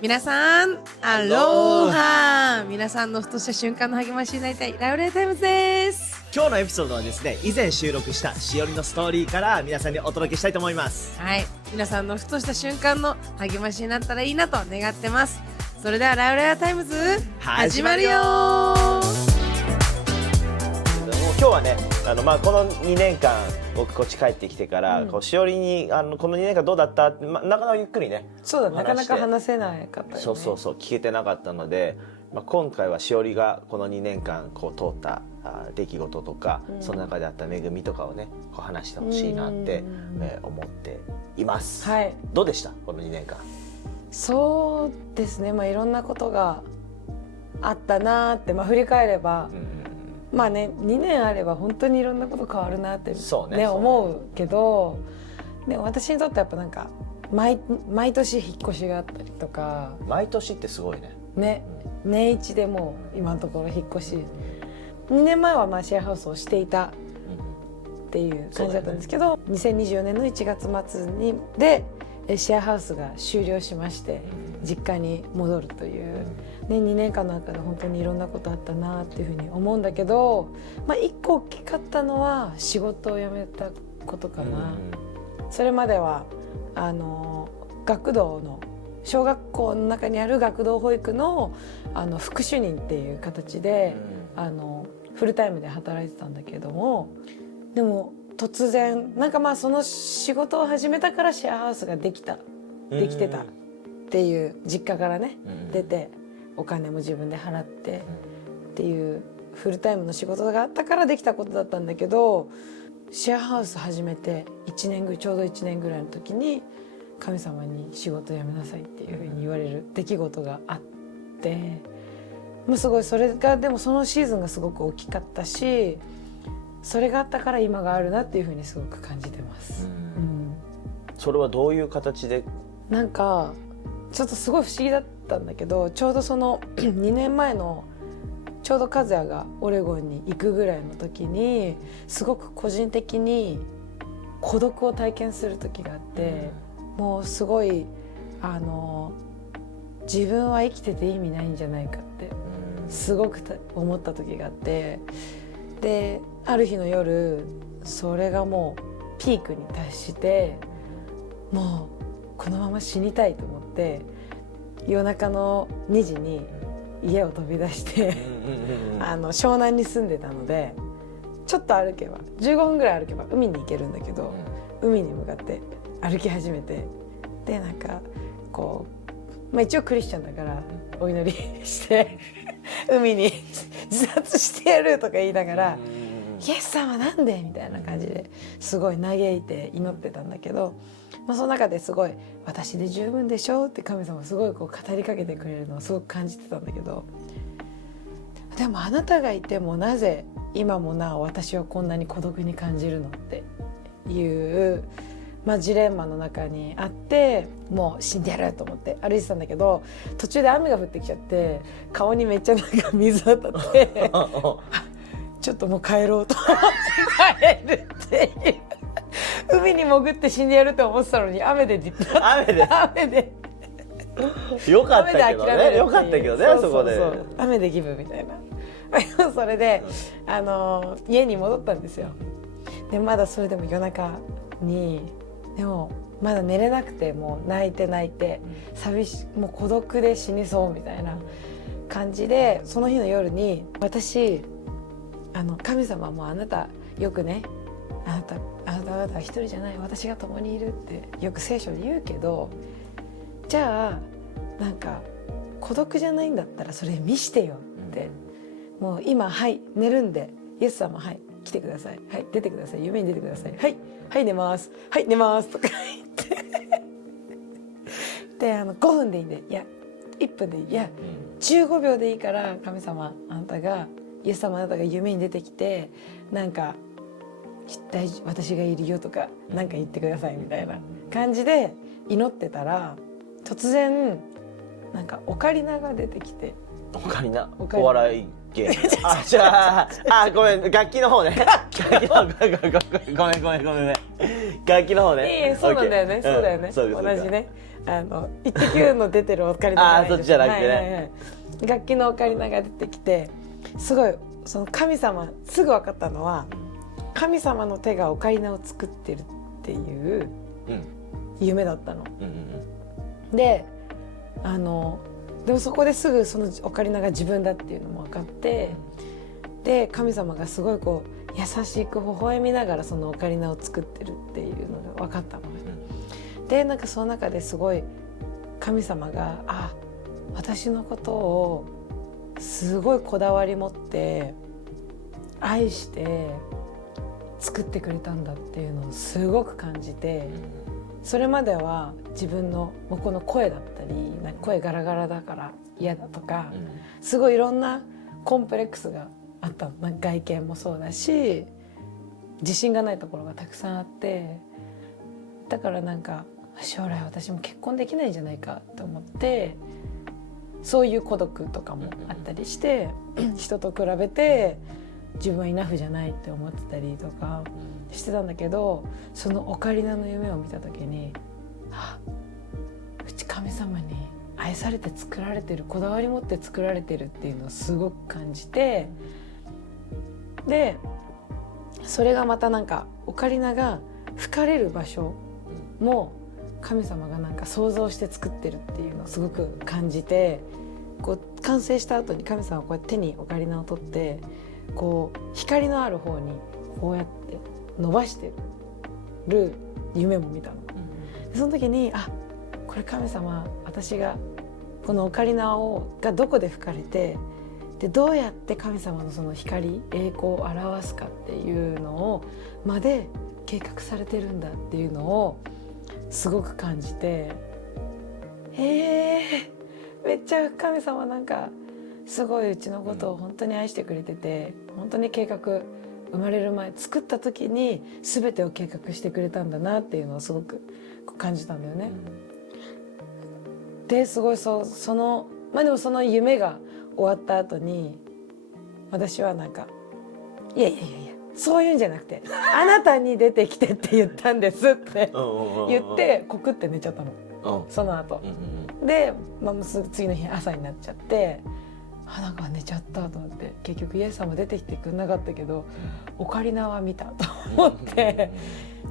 皆さんアローハ。皆さんのふとした瞬間の励ましになりたいラウレアタイムズです。今日のエピソードはですね、以前収録したしおりのストーリーから皆さんにお届けしたいと思います。はい、皆さんのふとした瞬間の励ましになったらいいなと願ってます。それではラウレアタイムズ始まるよ。今日はね、この2年間僕こっち帰ってきてから、しおりにこの2年間どうだったって、なかなかゆっくりね、そうだ、なかなか話せなかったよね。そう聞けてなかったので、今回はしおりがこの2年間こう通った出来事とか、その中であった恵みとかをねこう話してほしいなって思っています。はい、どうでしたこの2年間？そうですね、いろんなことがあったなーって、振り返れば、2年あれば本当にいろんなこと変わるなって、思うけど、でも私にとってやっぱなんか毎年引っ越しがあったりとか。毎年ってすごいね。年一でもう今のところ引っ越し、2年前はシェアハウスをしていたっていう感じだったんですけど、2024年の1月末でシェアハウスが終了しまして、実家に戻るという、2年間の中で本当にいろんなことあったなっていうふうに思うんだけど、1個大きかったのは仕事を辞めたことかな。それまでは学童の小学校の中にある学童保育の副主任っていう形でフルタイムで働いてたんだけれども、でも突然その仕事を始めたからシェアハウスができてたっていう、実家からね出てお金も自分で払ってっていうフルタイムの仕事があったからできたことだったんだけど、シェアハウス始めてちょうど1年ぐらいの時に神様に仕事辞めなさいっていうふうに言われる出来事があって、すごいそれがでもそのシーズンがすごく大きかったし、それがあったから今があるなっていうふうにすごく感じてます。それはどういう形で？ちょっとすごい不思議だったんだけど、ちょうどその2年前のちょうど和也がオレゴンに行くぐらいの時にすごく個人的に孤独を体験する時があって、もうすごい自分は生きてて意味ないんじゃないかってすごく思った時があって、である日の夜それがもうピークに達して、もうこのまま死にたいと思って夜中の2時に家を飛び出して湘南に住んでたので、ちょっと歩けば15分ぐらい歩けば海に行けるんだけど、海に向かって歩き始めて、で一応クリスチャンだからお祈りして海に自殺してやるとか言いながら、イエス様なんでみたいな感じですごい嘆いて祈ってたんだけど、その中ですごい私で十分でしょって神様すごい語りかけてくれるのをすごく感じてたんだけど、でもあなたがいてもなぜ今もなお私はこんなに孤独に感じるのっていうジレンマの中にあって、もう死んでやると思って歩いてたんだけど、途中で雨が降ってきちゃって顔にめっちゃ水当たってちょっともう帰ろうと思って帰るっていう海に潜って死んでやると思ってたのに雨でよかったけどねそこで雨でギブみたいなそれで、家に戻ったんですよ。でまだそれでも夜中に、でもまだ寝れなくて、もう泣いてもう孤独で死にそうみたいな感じで、その日の夜に私神様もあなたよくね、あなたは一人じゃない、私が共にいるってよく聖書で言うけど、じゃあ孤独じゃないんだったらそれ見してよって、もう今寝るんでイエス様来てください、出てください、夢に出てください、寝ますとか言ってで5分でいいんで、いや1分でいい、いや15秒でいいから神様イエス様あなたが夢に出てきて私がいるよとか言ってくださいみたいな感じで祈ってたら、突然オカリナが出てきて。オカリナ、お笑い芸人。あ、じゃあ、ごめん、楽器の方ね。楽器の方、ごめん。楽器の方ね。いいそうなんだよね、そうだよね、同じね。イッテ Q の出てるオカリナじゃないです。そっちじゃなくてね、楽器のオカリナが出てきて、すごいその神様、すぐ分かったのは神様の手がオカリナを作ってるっていう夢だったの。ででもそこですぐそのオカリナが自分だっていうのも分かって、で神様がすごいこう優しく微笑みながらそのオカリナを作ってるっていうのが分かったのね。でなんかその中ですごい神様が私のことをすごいこだわり持って愛して作ってくれたんだっていうのをすごく感じて、それまでは自分のこの声だったり、なんか声ガラガラだから嫌だとか、すごいいろんなコンプレックスがあったの。なんか外見もそうだし自信がないところがたくさんあって、だからなんか将来私も結婚できないんじゃないかと思って、そういう孤独とかもあったりして人と比べて自分はイナフじゃないって思ってたりとかしてたんだけど、そのオカリナの夢を見た時に、うち神様に愛されて作られてる、こだわり持って作られてるっていうのをすごく感じて、でそれがまたなんかオカリナが吹かれる場所も神様がなんか想像して作ってるっていうのをすごく感じて、こう完成した後に神様はこうやって手にオカリナを取ってこう光のある方にこうやって伸ばしてる夢も見たの。でその時にこれ神様、私がこのオカリナがどこで吹かれて、でどうやって神様のその光、栄光を表すかっていうのをまで計画されてるんだっていうのをすごく感じて、めっちゃ神様なんかすごいうちのことを本当に愛してくれてて、本当に計画生まれる前作った時に全てを計画してくれたんだなっていうのをすごく感じたんだよね。ですごいでもその夢が終わった後に私はなんかいやそういうんじゃなくてあなたに出てきてって言ったんですって言ってコクって寝ちゃったの、その後、で、次の日朝になっちゃってなんか寝ちゃったと思って、結局イエス様出てきてくれなかったけどオカリナは見たと思って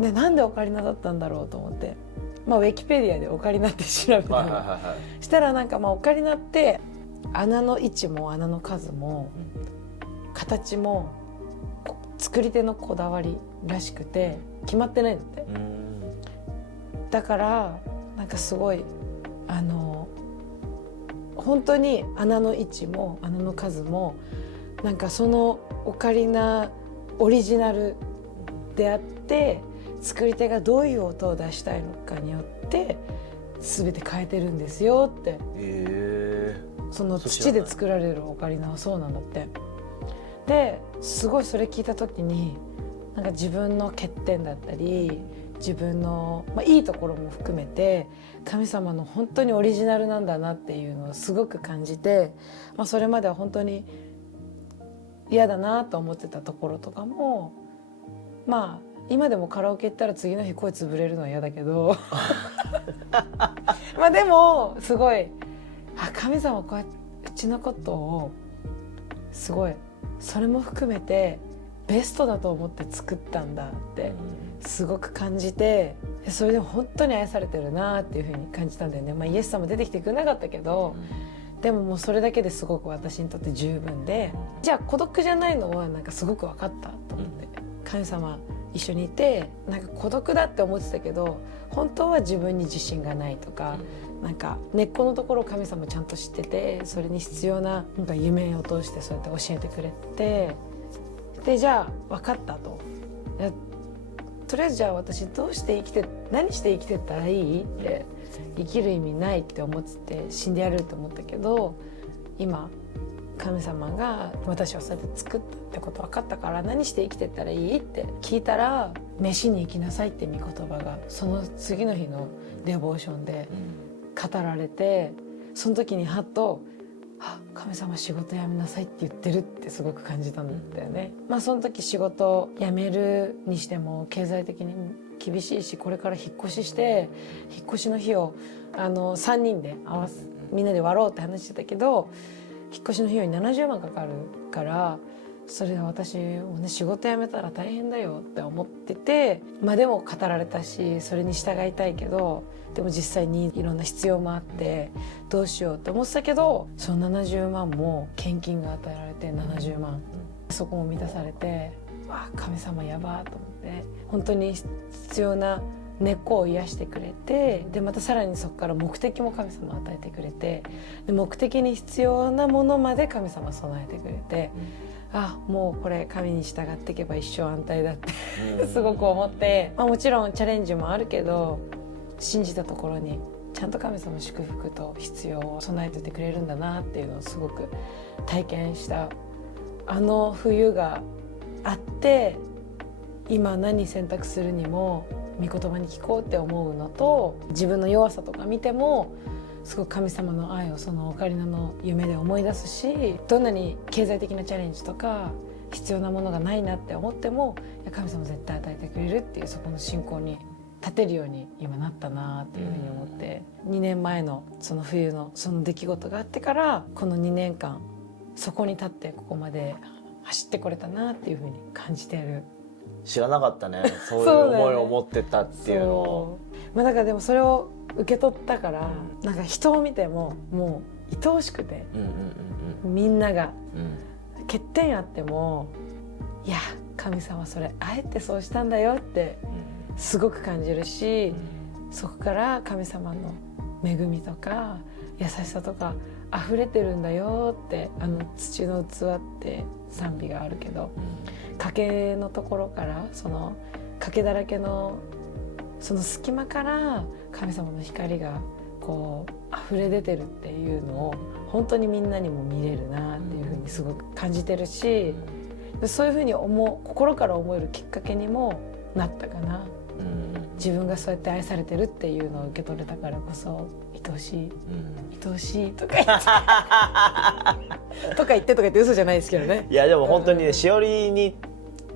でなんでオカリナだったんだろうと思って、ウィキペディアでオカリナって調べたの、したらなんかオカリナって穴の位置も穴の数も形も作り手のこだわりらしくて決まってないんだって。だからなんかすごい本当に穴の位置も穴の数もなんかそのオカリナオリジナルであって、作り手がどういう音を出したいのかによって全て変えてるんですよって、その土で作られるオカリナはそうなんだって。ですごいそれ聞いた時になんか自分の欠点だったり自分の、いいところも含めて神様の本当にオリジナルなんだなっていうのをすごく感じて、それまでは本当に嫌だなと思ってたところとかも今でもカラオケ行ったら次の日声潰れるのは嫌だけどでもすごい神様こうやってうちのことをすごいそれも含めてベストだと思って作ったんだってすごく感じて、それでも本当に愛されてるなっていう風に感じたんだよね。イエス様出てきてくれなかったけど、でももうそれだけですごく私にとって十分で、じゃあ孤独じゃないのはなんかすごく分かったと思って、神様一緒にいてなんか孤独だって思ってたけど本当は自分に自信がないとか、なんか根っこのところを神様ちゃんと知ってて、それに必要ななんか夢を通してそうやって教えてくれて、でじゃあ分かったと、とりあえずじゃあ私何して生きてったらいいって生きる意味ないって思ってて死んでやると思ったけど、今神様が私をそうやって作ったってこと分かったから何して生きてったらいいって聞いたら、飯に行きなさいって御言葉がその次の日のデボーションで語られて、その時にはっと神様仕事辞めなさいって言ってるってすごく感じたんだよね。その時仕事辞めるにしても経済的に厳しいし、これから引っ越しして引っ越しの費用3人でみんなで割ろうって話してたけど、引っ越しの費用に70万かかるから、それは私もね仕事辞めたら大変だよって思ってて、でも語られたしそれに従いたいけど、でも実際にいろんな必要もあってどうしようって思ってたけど、その70万も献金が与えられて70万、そこも満たされて、神様やばと思って、本当に必要な根っこを癒してくれて、でまたさらにそこから目的も神様与えてくれて、で目的に必要なものまで神様備えてくれて、もうこれ神に従っていけば一生安泰だってすごく思って、もちろんチャレンジもあるけど、信じたところにちゃんと神様祝福と必要を備えててくれるんだなっていうのをすごく体験した冬があって、今何選択するにも御言葉に聞こうって思うのと、自分の弱さとか見てもすごく神様の愛をそのオカリナの夢で思い出すし、どんなに経済的なチャレンジとか必要なものがないなって思っても、神様絶対与えてくれるっていう、そこの信仰に立てるように今なったなっていうふうに思って、2年前のその冬のその出来事があってから、この2年間そこに立ってここまで走ってこれたなっていうふうに感じてる。知らなかったね、そういう思いを持ってたっていうのを。だからでもそれを受け取ったから、なんか人を見てももう愛おしくて、みんなが、欠点あっても、いや神様それあえてそうしたんだよってすごく感じるし、そこから神様の恵みとか優しさとか溢れてるんだよって、土の器って賛美があるけど、賭けのところから、その賭けだらけのその隙間から神様の光がこう溢れ出てるっていうのを本当にみんなにも見れるなっていうふうにすごく感じてるし、そういうふうに心から思えるきっかけにもなったかな。自分がそうやって愛されてるっていうのを受け取れたからこそ、愛おしい、愛おしいとか言ってとか言って嘘じゃないですけどね。いやでも本当にね、しおり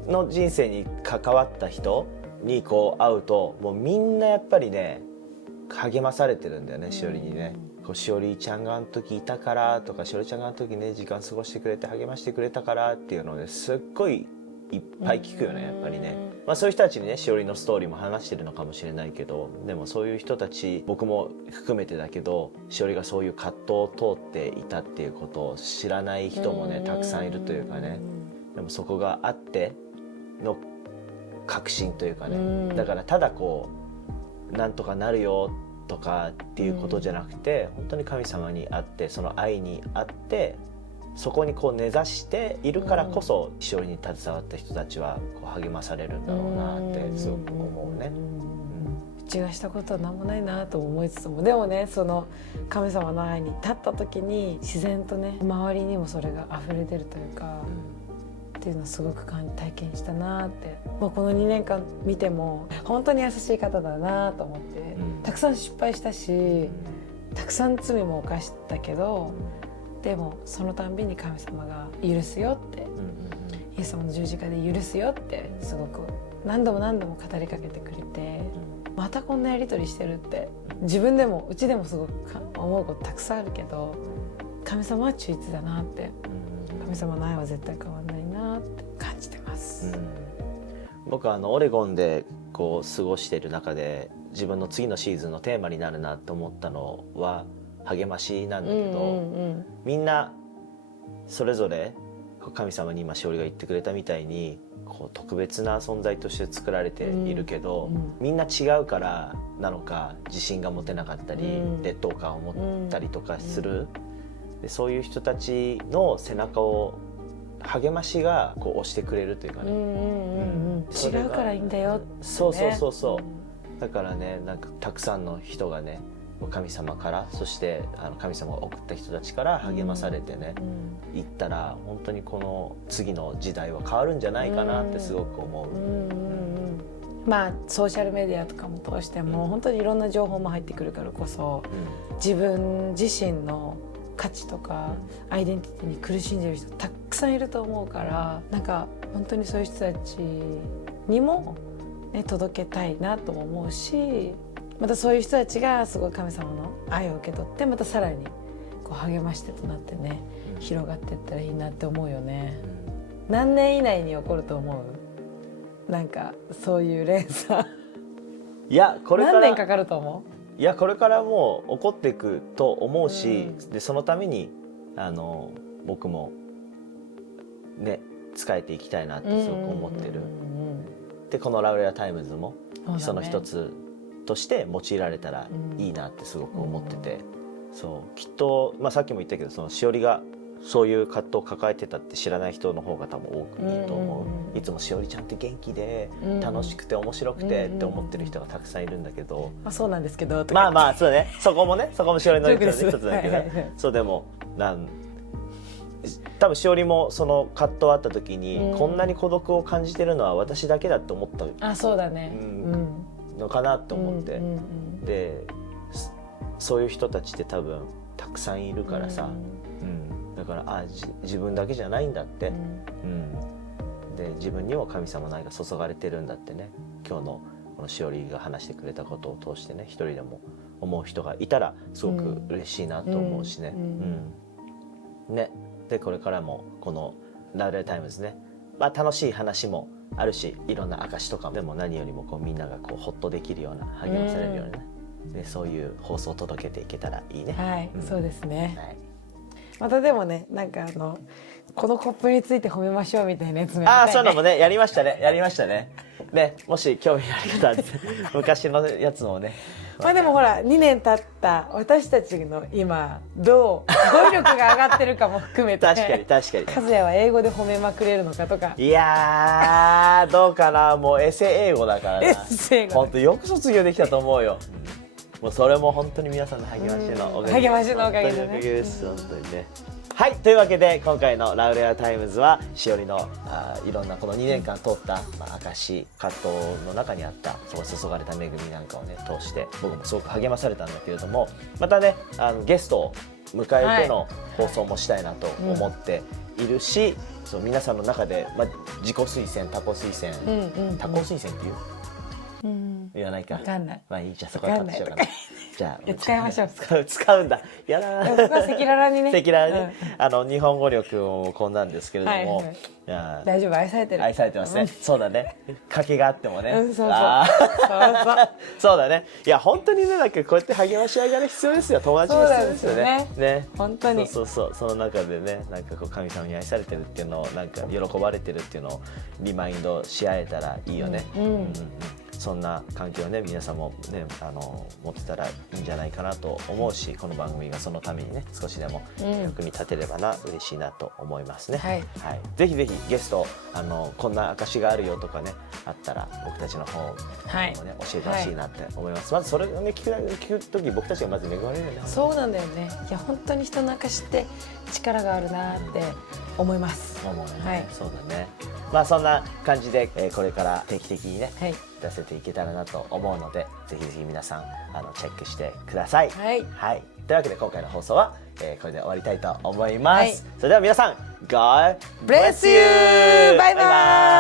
の人生に関わった人にこう会うと、もうみんなやっぱりね励まされてるんだよね、しおりにね。しおりちゃんがあの時いたからとか、しおりちゃんがあの時ね時間過ごしてくれて励ましてくれたからっていうのですっごいいっぱい聞くよね、やっぱりね。そういう人たちにねしおりのストーリーも話してるのかもしれないけど、でもそういう人たち、僕も含めてだけど、しおりがそういう葛藤を通っていたっていうことを知らない人もねたくさんいるというかね。でもそこがあっての確信というかね、だからただこうなんとかなるよとかっていうことじゃなくて、本当に神様にあって、その愛にあって、そこにこう根ざしているからこそ、しおりに携わった人たちはこう励まされるんだろうなってすごく思うね。うちがしたことは何もないなと思いつつも、でもねその神様の愛に立った時に自然とね周りにもそれが溢れ出るというか、っていうのをすごく体験したなって、この2年間見ても本当に優しい方だなと思って、たくさん失敗したし、たくさん罪も犯したけど、でもそのたんびに神様が許すよって、イエス様の十字架で許すよってすごく何度も何度も語りかけてくれて、またこんなやり取りしてるって自分でもうちでもすごく思うことたくさんあるけど、神様は忠実だなって、神様の愛は絶対変わらないなって感じてます。僕はオレゴンでこう過ごしている中で、自分の次のシーズンのテーマになるなと思ったのは励ましなんだけど、みんなそれぞれ神様に今しおりが言ってくれたみたいにこう特別な存在として作られているけど、みんな違うからなのか自信が持てなかったり、劣等感を持ったりとかする、でそういう人たちの背中を励ましがこう押してくれるというかね、違うからいいんだよって、ね、そうだからね、なんかたくさんの人がね神様から、そして神様が送った人たちから励まされてね、行ったら本当にこの次の時代は変わるんじゃないかなってすごく思う。ソーシャルメディアとかも通しても、本当にいろんな情報も入ってくるからこそ、自分自身の価値とかアイデンティティに苦しんでる人たくさんいると思うから、なんか本当にそういう人たちにも、ね、届けたいなとも思うし、またそういう人たちがすごい神様の愛を受け取ってまたさらにこう励ましてとなってね、広がっていったらいいなって思うよね。何年以内に起こると思う？なんかそういう連鎖いやこれから何年かかると思いやこれからもう起こっていくと思うし、でそのために僕もね使えていきたいなってすごく思ってる。でこのラウレアタイムズもその一つとして用いられたらいいなってすごく思ってて、そうきっと、さっきも言ったけどそのしおりがそういう葛藤を抱えてたって知らない人の方が多分多くいいと思う。いつもしおりちゃんって元気で楽しくて面白くてって思ってる人がたくさんいるんだけど、そうなんですけどとかそうね、そこもしおりの一つだけど、そうでも多分しおりもその葛藤あった時に、こんなに孤独を感じてるのは私だけだって思ったそうだね、のかなと思って、でそういう人たちって多分たくさんいるからさ、だから自分だけじゃないんだって、で自分にも神様の愛が注がれてるんだってね、今日のこのしおりが話してくれたことを通してね、一人でも思う人がいたらすごく嬉しいなと思うしね。ね、でこれからもこのラウレアタイムズね、楽しい話もあるし、いろんな証とかでも何よりもこうみんながこうホッとできるような、励まされるようなね、でそういう放送を届けていけたらいいね。はい、そうですね。はい、またでもね、なんかこのコップについて褒めましょうみたいなやつもそういうのもねやりましたね。ね、もし興味ある方は昔のやつもね。でもほら2年経った私たちの今どう語彙力が上がってるかも含めて確かに和也は英語で褒めまくれるのかとか。いやーどうかな、もうエセ英語だからな。エセ英語本当よく卒業できたと思うよ。もうそれも本当に皆さんの励ましのおかげ励ましのおかげでね。本当にです本当にね。はい、というわけで今回のラウレアタイムズはしおりのいろんなこの2年間通った証葛藤の中にあったそう注がれた恵みなんかをね通して僕もすごく励まされたんだけれども、またねゲストを迎えての放送もしたいなと思っているし、そう皆さんの中で、自己推薦他己推薦、他己推薦っていう言わないか。分かんない。いい、じゃあそこはカットしようかな。じゃあ使いましょう。使うんだ。やだな。僕は赤裸々にね。赤裸々に日本語力もこんなんですけれども、大丈夫、愛されてる。愛されてますね。そうだね。賭けがあってもね。そうだね。いや本当にね、なんかこうやって励まし合いが必要ですよ。友達に必要ですよね。ね。本当に。その中でね、なんかこう神様に愛されてるっていうのをなんか喜ばれてるっていうのをリマインドし合えたらいいよね。そんな環境をね皆さんもね持ってたらいいんじゃないかなと思うし、この番組がそのためにね少しでも役に立てれば嬉しいなと思いますね。ぜひぜひゲストこんな証があるよとかねあったら僕たちの方もね教えてほしいなって思います。まずそれをね聞く時僕たちがまず恵まれるよね。そうなんだよね。いや本当に人の証って力があるなって思います。そうだね。そんな感じでこれから定期的にね出せていけたらなと思うので、ぜひぜひ皆さんチェックしてください。というわけで今回の放送はこれで終わりたいと思います。それでは皆さん God bless you! バイバイ。